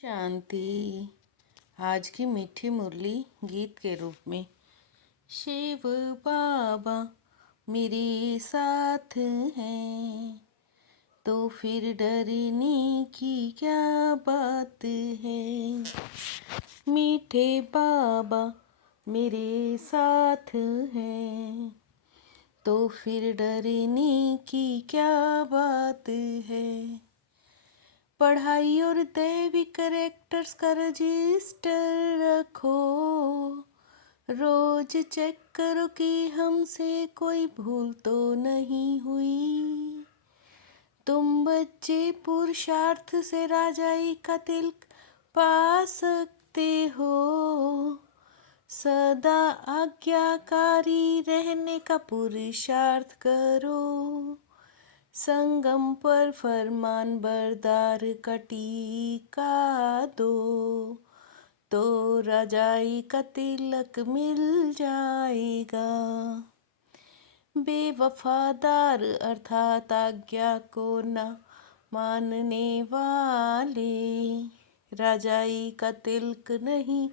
शांति। आज की मीठी मुरली गीत के रूप में। शिव बाबा मेरे साथ हैं तो फिर डरने की क्या बात है। मीठे बाबा मेरे साथ हैं तो फिर डरने की क्या बात है। पढ़ाई और दैवी करेक्टर्स का रजिस्टर रखो, रोज चेक करो कि हमसे कोई भूल तो नहीं हुई। तुम बच्चे पुरुषार्थ से राजाई का तिलक पा सकते हो, सदा आज्ञाकारी रहने का पुरुषार्थ करो। संगम पर फरमान बरदार का टीका दो तो राजाई का तिलक मिल जाएगा। बेवफादार अर्थात आज्ञा को न मानने वाले राजाई का तिलक नहीं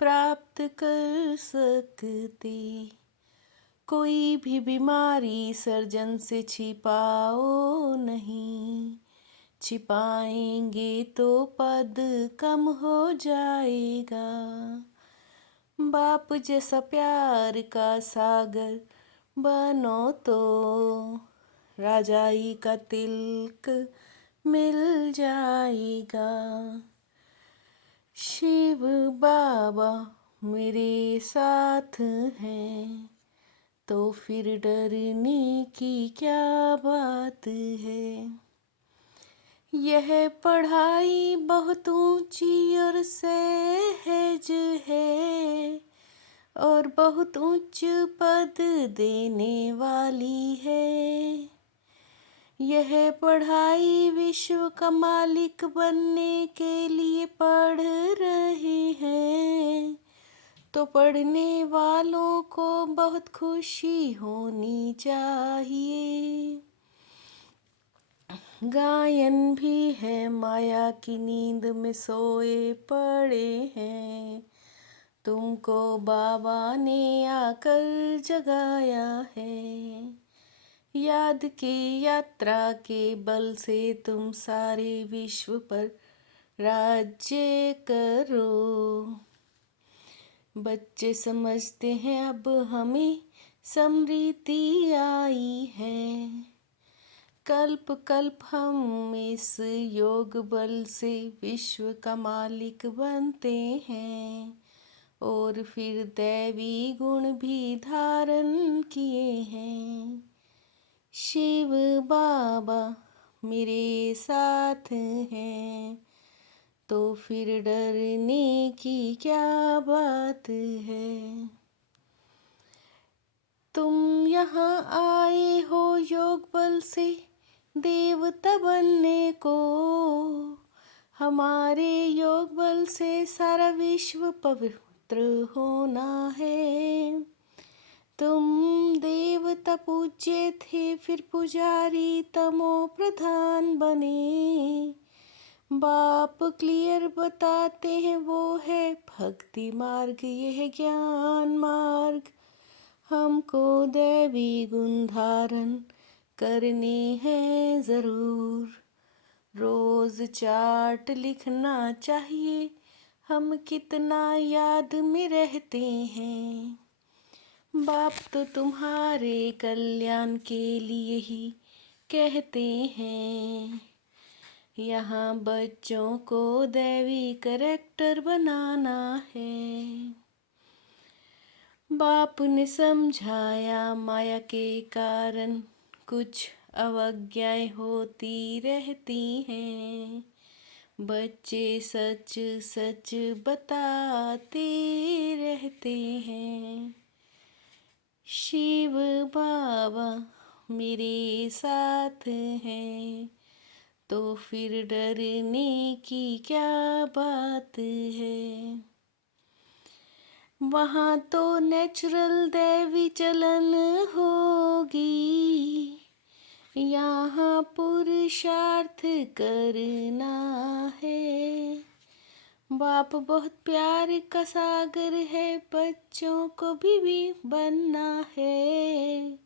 प्राप्त कर सकते। कोई भी बीमारी सर्जन से छिपाओ नहीं, छिपाएंगे तो पद कम हो जाएगा। बाप जैसा प्यार का सागर बनो तो राजाई का तिलक मिल जाएगा। शिव बाबा मेरे साथ हैं तो फिर डरने की क्या बात है। यह पढ़ाई बहुत ऊंची और सहज है और बहुत उच्च पद देने वाली है। यह पढ़ाई विश्व का मालिक बनने के लिए पढ़ रहे हैं तो पढ़ने वालों को बहुत खुशी होनी चाहिए। गायन भी है माया की नींद में सोए पड़े हैं, तुमको बाबा ने आकर जगाया है। याद की यात्रा के बल से तुम सारे विश्व पर राज्य करो। बच्चे समझते हैं अब हमें समृद्धि आई है। कल्प कल्प हम इस योग बल से विश्व का मालिक बनते हैं और फिर दैवी गुण भी धारण किए हैं। शिव बाबा मेरे साथ हैं तो फिर डरने की क्या बात है। तुम यहाँ आए हो योग बल से देवता बनने को, हमारे योग बल से सारा विश्व पवित्र होना है। तुम देवता पूज्य थे फिर पुजारी तमो प्रधान बने। बाप क्लियर बताते हैं वो है भक्ति मार्ग, यह ज्ञान मार्ग। हमको दैवी गुण धारण करने हैं ज़रूर। रोज़ चार्ट लिखना चाहिए हम कितना याद में रहते हैं। बाप तो तुम्हारे कल्याण के लिए ही कहते हैं। यहाँ बच्चों को दैवी करेक्टर बनाना है। बाप ने समझाया माया के कारण कुछ अवज्ञाएं होती रहती हैं। बच्चे सच सच बताते रहते हैं। शिव बाबा मेरे साथ हैं तो फिर डरने की क्या बात है। वहाँ तो नेचुरल दैवी चलन होगी, यहाँ पुरुषार्थ करना है। बाप बहुत प्यार का सागर है, बच्चों को भी बनना है।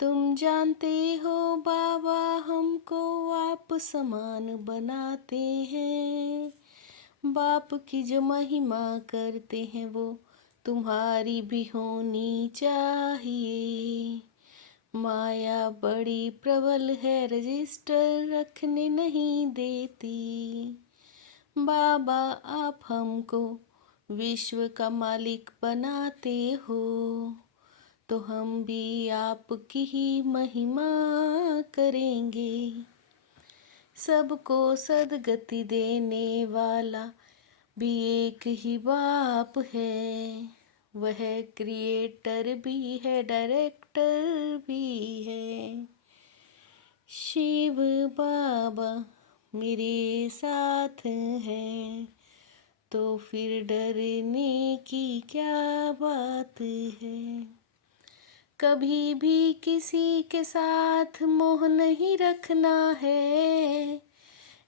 तुम जानते हो बाबा, हमको आप समान बनाते हैं। बाप की जो महिमा करते हैं वो तुम्हारी भी होनी चाहिए। माया बड़ी प्रबल है, रजिस्टर रखने नहीं देती। बाबा आप हमको विश्व का मालिक बनाते हो, तो हम भी आपकी ही महिमा करेंगे। सबको सदगति देने वाला भी एक ही बाप है। वह क्रिएटर भी है, डायरेक्टर भी है। शिव बाबा मेरे साथ है, तो फिर डरने की क्या बात है। कभी भी किसी के साथ मोह नहीं रखना है,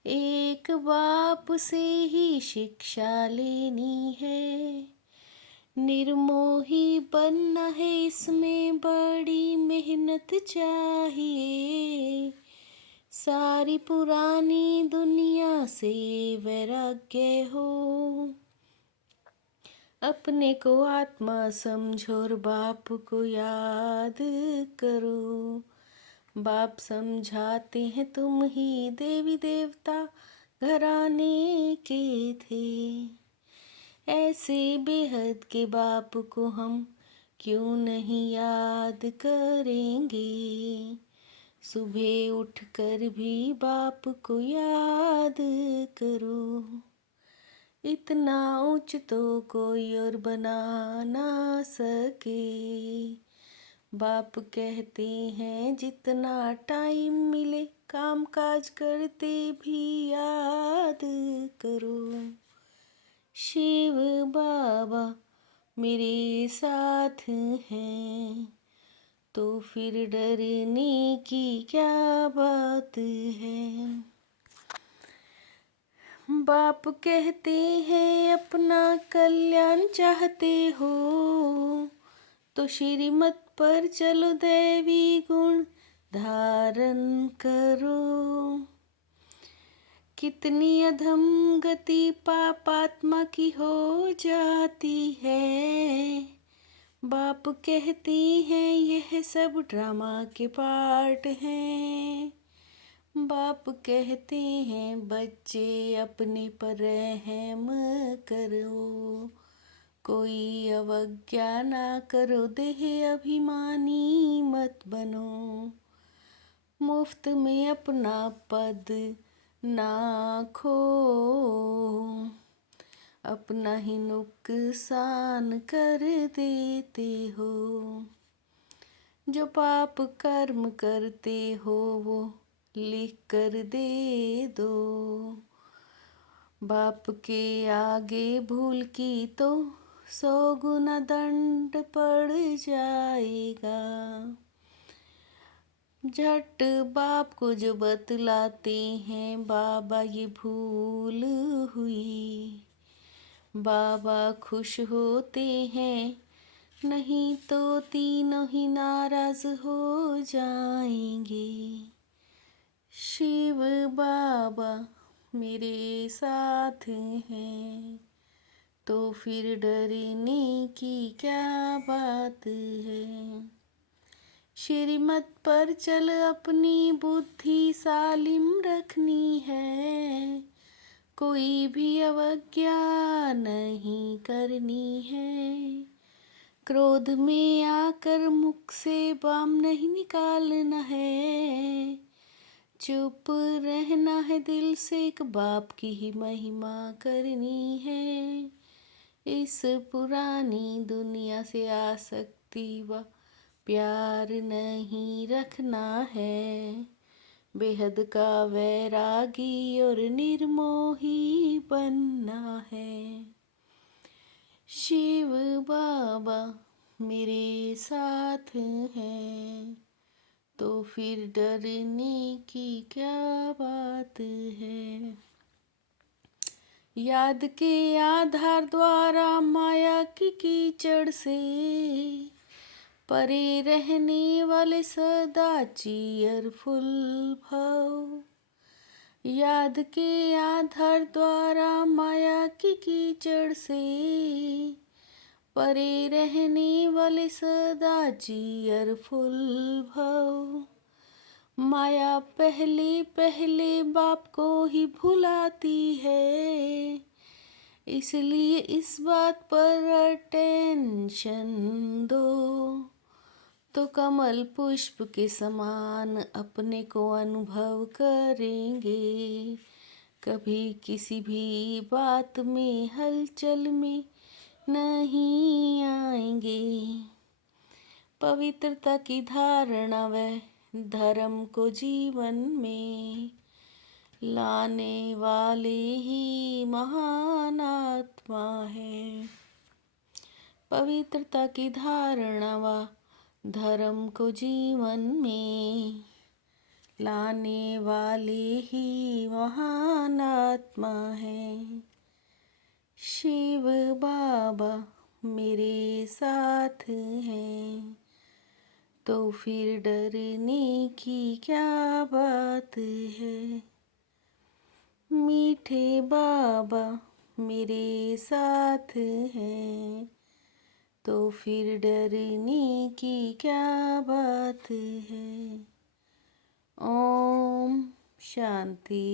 एक बाप से ही शिक्षा लेनी है। निर्मोही बनना है, इसमें बड़ी मेहनत चाहिए। सारी पुरानी दुनिया से वैराग्य हो, अपने को आत्मा समझो और बाप को याद करो। बाप समझाते हैं तुम ही देवी देवता घराने के थे। ऐसे बेहद के बाप को हम क्यों नहीं याद करेंगे। सुबह उठकर भी बाप को याद करो। इतना ऊंच तो कोई और बना ना सके। बाप कहते हैं जितना टाइम मिले काम काज करते भी याद करो। शिव बाबा मेरे साथ हैं, तो फिर डरने की क्या बात है। बाप कहते हैं अपना कल्याण चाहते हो, तो श्रीमत पर चलो दैवी गुण धारण करो। कितनी अधम गति पापात्मा की हो जाती है। बाप कहते हैं यह सब ड्रामा के पार्ट हैं। बाप कहते हैं बच्चे अपने पर रहम करो, कोई अवज्ञा ना करो, देह अभिमानी मत बनो। मुफ्त में अपना पद ना खो, अपना ही नुकसान कर देते हो। जो पाप कर्म करते हो वो लिख कर दे दो। बाप के आगे भूल की तो 100 गुना दंड पड़ जाएगा। झट बाप को जो बतलाते हैं बाबा ये भूल हुई, बाबा खुश होते हैं, नहीं तो तीनों ही नाराज हो जाएंगे। शिव बाबा मेरे साथ हैं, तो फिर डरने की क्या बात है। श्रीमत पर चल अपनी बुद्धि सालिम रखनी है, कोई भी अवज्ञा नहीं करनी है। क्रोध में आकर मुख से बाम नहीं निकालना है। चुप रहना है, दिल से एक बाप की ही महिमा करनी है। इस पुरानी दुनिया से आसक्ति व प्यार नहीं रखना है। बेहद का वैरागी और निर्मोही बनना है। शिव बाबा मेरे साथ हैं, तो फिर डरने की क्या बात है। याद के आधार द्वारा माया की कीचड़ से परे रहने वाले सदा चीयरफुल भव। याद के आधार द्वारा माया की कीचड़ से परे रहने वाले सदा चीयरफुल भव। माया पहले पहले बाप को ही भुलाती है, इसलिए इस बात पर अटेंशन दो, तो कमल पुष्प के समान अपने को अनुभव करेंगे। कभी किसी भी बात में हलचल में नहीं आएंगे। पवित्रता की धारणा वह धर्म को जीवन में लाने वाले ही महान आत्मा है। पवित्रता की धारणा व धर्म को जीवन में लाने वाले ही महान आत्मा है। शिव बाबा मेरे साथ हैं, तो फिर डरने की क्या बात है। मीठे बाबा मेरे साथ हैं, तो फिर डरने की क्या बात है। ओम शांति।